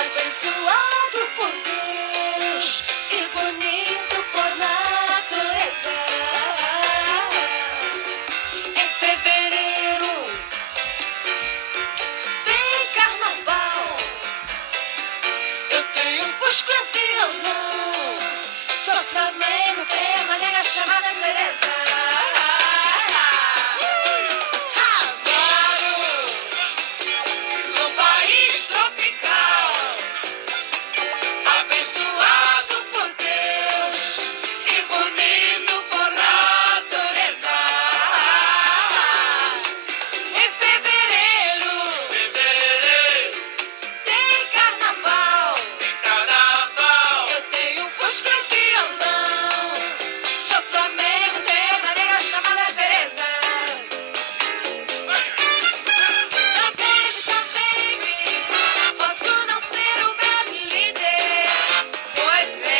abençoado por Deus e bonito por natureza. Em fevereiro tem carnaval. Eu tenho um fusco e violão. Sou Flamengo, tenho uma nega chamada Teresa. No país tropical, abençoado por Deus e bonito por natureza. Em fevereiro tem carnaval. Eu tenho um fusco e violão. Sou Flamengo, tenho uma nega chamada Teresa. Sou baby, posso não ser o bad líder, pois é.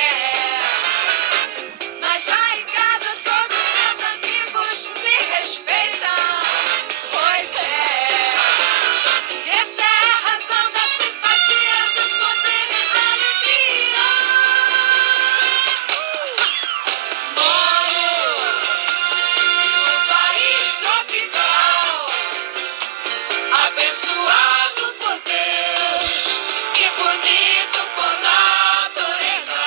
Mas lá em casa todos meus amigos me respeitam, pois é. Essa é a razão da simpatia, do poder e da alegria. Moro no país tropical, abençoado por Deus e bonito por natureza.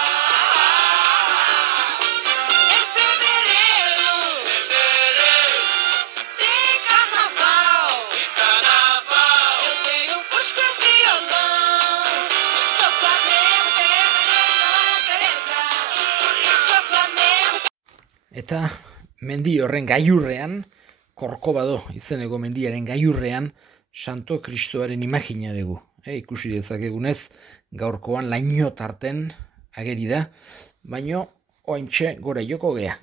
Em fevereiro tem carnaval. Eu tenho um fusco e violão. Sou Flamengo, tenho uma chamada Teresa. Sou Flamengo. Eta mendi horren gailurrean, Korkobado izeneko mendiaren gailurrean, Santo Kristoaren imagina dugu. Ikusi dezakegunez, gaurkoan laino tarten ageri da, baino ointxe gora joko gea.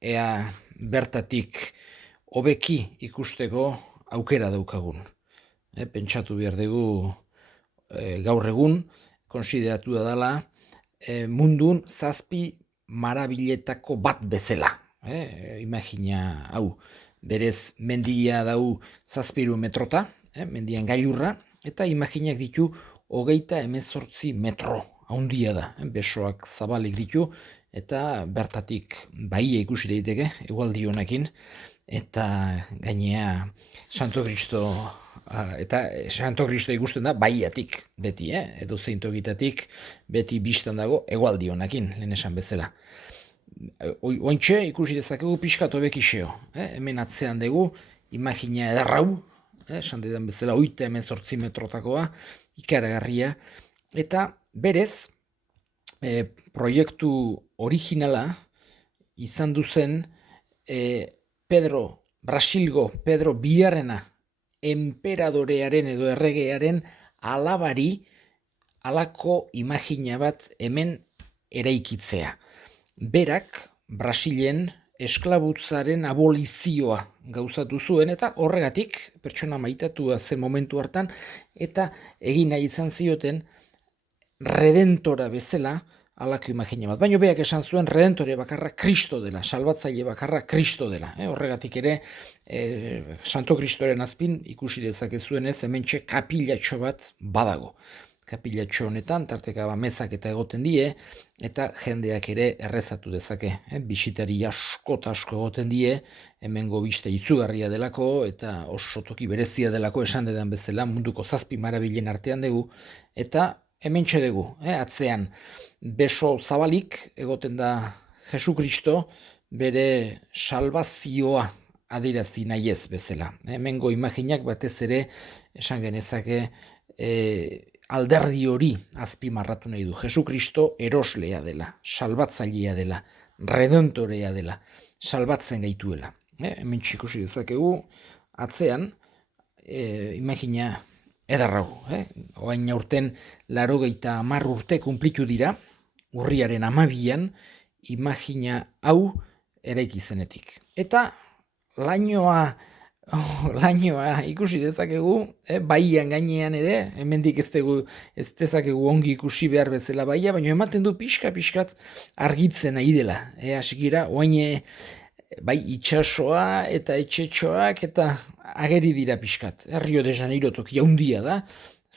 Ea bertatik hobeki ikusteko aukera daukagun. Pentsatu behar dugu gaur egun, konsideratu da dela, mundun zazpi marabiletako bat bezala. Imagina hau, berez mendia dau 7 metrota, mendian gailurra, eta imaginak ditu 38 metro, haundia da, besoak zabalik ditu, eta bertatik baia ikusi daiteke, egualdi honekin, eta gainea Santo Kristo, eta Santo Kristo ikusten da baiatik beti, edo zeintogitatik beti bistan dago egualdi honekin, lehen esan bezala. Ointxe ikusi dezakegu pixkat hobekixeo. Hemen atzean dugu, imagina edarrau, esan dedan bezala 38 metrotakoa, ikaragarria, eta berez, proiektu originala izan duzen Brasilgo Pedro Bigarrena enperadorearen edo erregearen alabari halako imagina bat hemen eraikitzea. Berak Brasilen esklabutzaren abolizioa gauzatu zuen eta horregatik pertsona maitatua zen momentu hartan eta egin nahi izan zioten redentora bezala halako imagina bat. Baina berak esan zuen redentore bakarra Kristo dela, salbatzaile bakarra Kristo dela. Horregatik ere Santo Kristoren azpin ikusi dezakezuenez hementxe kapilatxo bat badago. Kapilatxo honetan, tarteka mezak eta egoten die, eta jendeak ere errezatu dezake. Bisitari asko eta asko egoten die, hemengo biste izugarria delako, eta oso toki berezia delako esan dedan bezala, munduko 7 marabilen artean dugu, eta hementxe dugu, atzean beso zabalik egoten da Jesu Kristo, bere salbazioa adirazi nahi ez bezala. Hemengo imaginak batez ere, esan genezake, alderdi hori azpimarratu nahi du. Jesu Kristo eroslea dela, salbatzailea dela, redentorea dela, salbatzen gaituela. Hemen ikusi dezakegu, atzean, imagina edarrau. Oain aurten 80 urte kunplitu dira, urriaren 12an, imagina hau eraiki zenetik. Eta lainoa ikusi dezakegu, baian gainean ere, hemendik ez dezakegu ongi ikusi behar bezala baia, baina ematen du pixkat argitzen nahi dela. Hasikira, oain bai itsasoa eta etxetxoak eta ageri dira pixkat. Rio de Janeiro tokia handia da,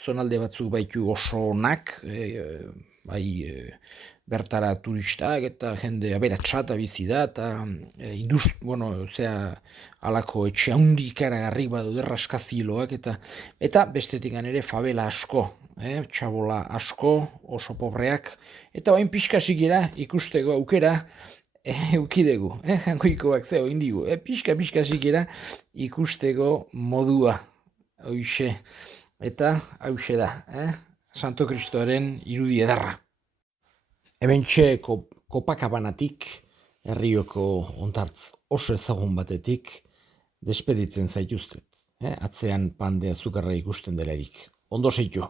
zonalde batzuk baitu oso onak, bai bertara turistak eta jende aberatsa eta bizi da, eta halako etxe handi ikaragarri badaude raskazieloak, eta bestetik ere favela asko, txabola asko, oso pobreak, eta bain pixka sikera ikusteko aukera eukidegu, jangoikoak ze oindigu, pixka sikera ikusteko modua, hoixe, eta hause da, Santo Kristoaren irudi edarra. Hementxe Kopakabanatik, Herrioko ontartz oso ezagun batetik, despeditzen zaituztet, atzean pande azukarra ikusten delarik. Ondo zeitu.